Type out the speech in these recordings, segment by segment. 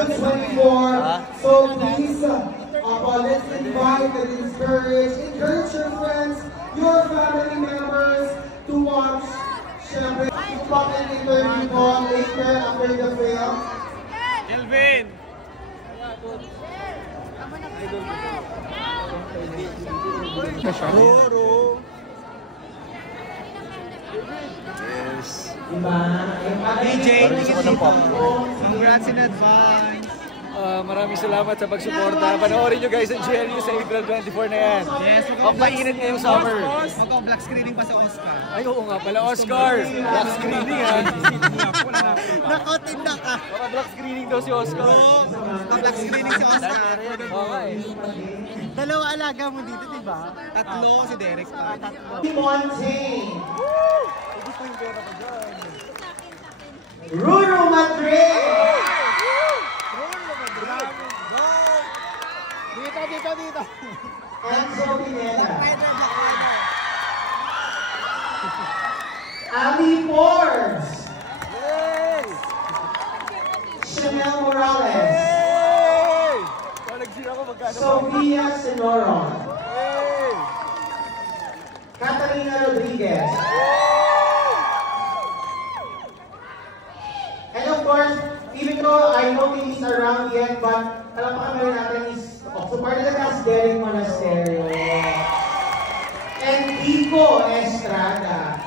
June 24. So please, let's invite and encourage your friends, your family members to watch. Siyempre, ipakit interview ko later after the film. Kelvin! Roro! Yes! DJ, congrats in advance! Maraming salamat sa pagsuporta. Panoorin nyo guys ang GLU sa April 24 na yan. Yes, pampainit ngayong summer. Mag-black screening pa sa Oscar. Ay, oo nga pala, Oscar! Black screening ha. Nakotinda ka. Black screening daw si Oscar. Mag-black screening si Oscar. Okay. Dalawa alaga mo dito, diba? Tatlo si Derek. Montaigne. Ruru Madrid. Dito. Enzo Pineda. Ali Forbes. Chanel Morales. Sofia Senoron. Catalina Rodriguez. And of course, even though I know he's around yet, but talapakan rin natin is so part of the cast, Derek Monasterio. And Kiko Estrada.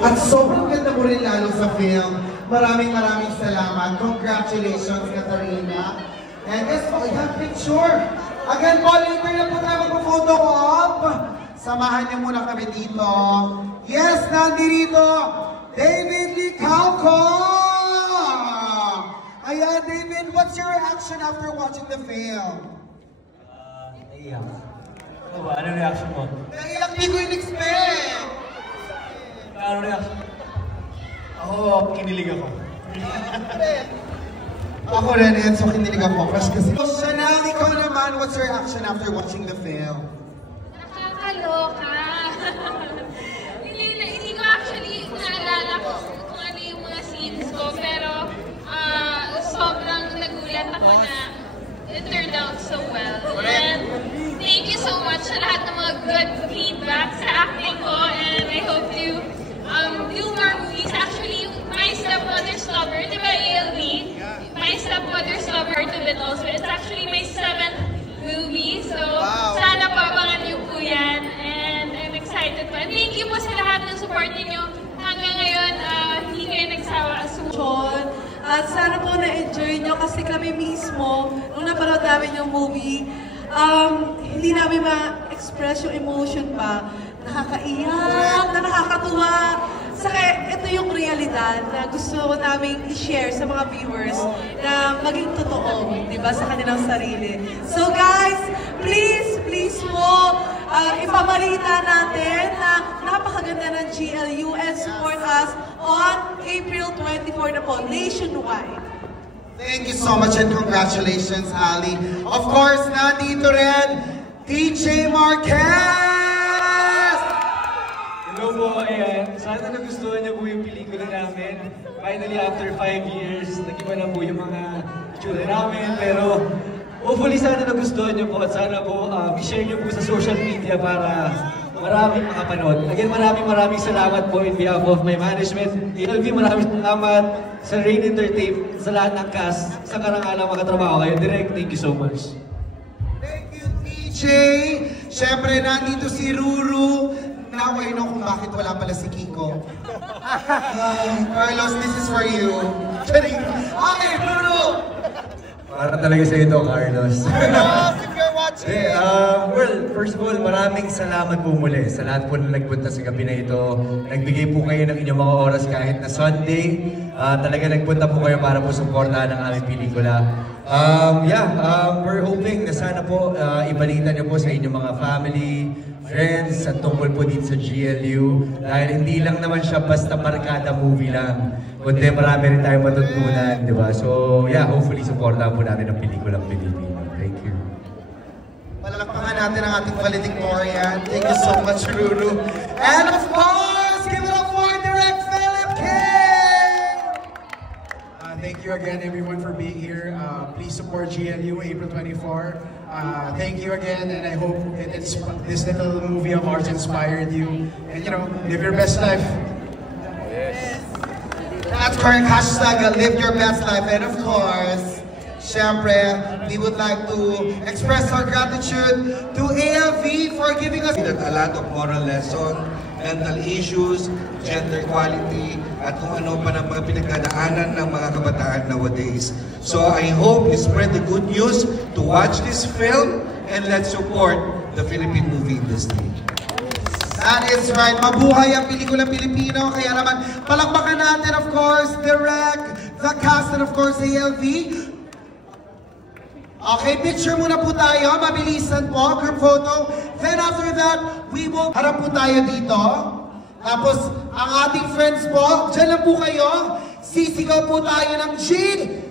At sobrang ganda mo rin lalo sa film. Maraming salamat. Congratulations, Katarina. And yes po, yeah, picture. Again po, later na po tayo mag-photo op. Samahan niyo muna kami dito. Yes, nandito, David Licauco! Ayan, David, what's your reaction after watching the film? Naiyak. Ano ba? Ano reaction mo? Naiyak, di ko in-expect! Ano reaction? Ako, kinilig ako. Ako rin, Enzo, kinilig ako. Crush kasi. So, Chanel, ikaw naman, what's your reaction after watching the film? Nakakaloka. Hindi ko actually naalala kung ano yung mga scenes ko, pero sobrang nagulat ako na it turned out so well. And thank you so much sa lahat ng mga good feedback sa acting ko, and I hope to do more movies. Actually, My Stepmother's Lover, di ba ALB? My Stepmother's Lover to it also. It's actually my 7th movie, so sana po abangan niyo po yan. And I'm excited po. And thank you po sa lahat ng support niyo. Hanggang ngayon, hindi kayo nagsawa asunsyon. At sana po na-enjoy nyo kasi kami mismo, nung napanood namin yung movie, hindi namin ma-express yung emotion pa. Nakakaiyak, na nakakatuwa. Saka ito yung realidad na gusto namin i-share sa mga viewers na maging totoo, di ba, sa kanilang sarili. So guys, please po, ipabalita natin na napakaganda ng GLU and support us on April 24 na po, nationwide. Thank you so much and congratulations, Ali. Of course, nandito rin, TJ Marquez! Hello po, ayan. Sana nagustuhan niyo po yung pelikula namin. Finally, after 5 years, nag-iba na po yung mga itsura namin. Pero hopefully sana nagustuhan niyo po at sana po i-share niyo po sa social media para maraming makapanood. Again, maraming salamat po in behalf of my management. DLV, maraming salamat sa Rain Entertainment, sa lahat ng cast, sa karangalang makatrabaho kayo. Direct, thank you so much. Thank you, TJ! Siyempre, nandito si Ruru. Now I know kung bakit wala pala si Kiko. Carlos, this is for you. Okay, Ruru! Para talaga sa ito, Carlos. Carlos, if you're watching! Well, first of all, maraming salamat po muli sa lahat po na nagpunta sa gabi na ito. Nagbigay po kayo ng inyong mga oras kahit na Sunday. Talaga nagpunta po kayo para po suportahan ang aming pelikula. We're hoping na sana po ibalita niyo po sa inyong mga family, friends, at tungkol po dito sa GLU. Dahil hindi lang naman siya basta barkada movie lang. Kundi marami rin tayong matutunan, di ba? So, hopefully supportahan po natin ang pelikulang Pilipino. Thank you. Palalakpakan natin ang ating valedictorian. Thank you so much, Ruru. And of course, give it up for Direct Philip King! Thank you again, everyone, for being here. Please support GLU April 24. Thank you again, and I hope this little movie of ours inspired you. And live your best life. Yes. That's correct. Hashtag live your best life. And of course, syempre, we would like to express our gratitude to ALV for giving us a lot of moral lesson, mental issues, gender equality, at kung ano pa ng mga pinagdadaanan ng mga kabataan nowadays. So I hope you spread the good news to watch this film and let's support the Philippine movie industry. That is right. Mabuhay ang pelikulang Pilipino. Kaya naman, palakpakan natin, of course, Direk, the cast, and of course, ALV. Okay, picture muna po tayo. Mabilisan po, group photo. Then after that, we will harap po tayo dito. Tapos, ang ating friends po, dyan lang po kayo. Sisigaw po tayo ng Jade,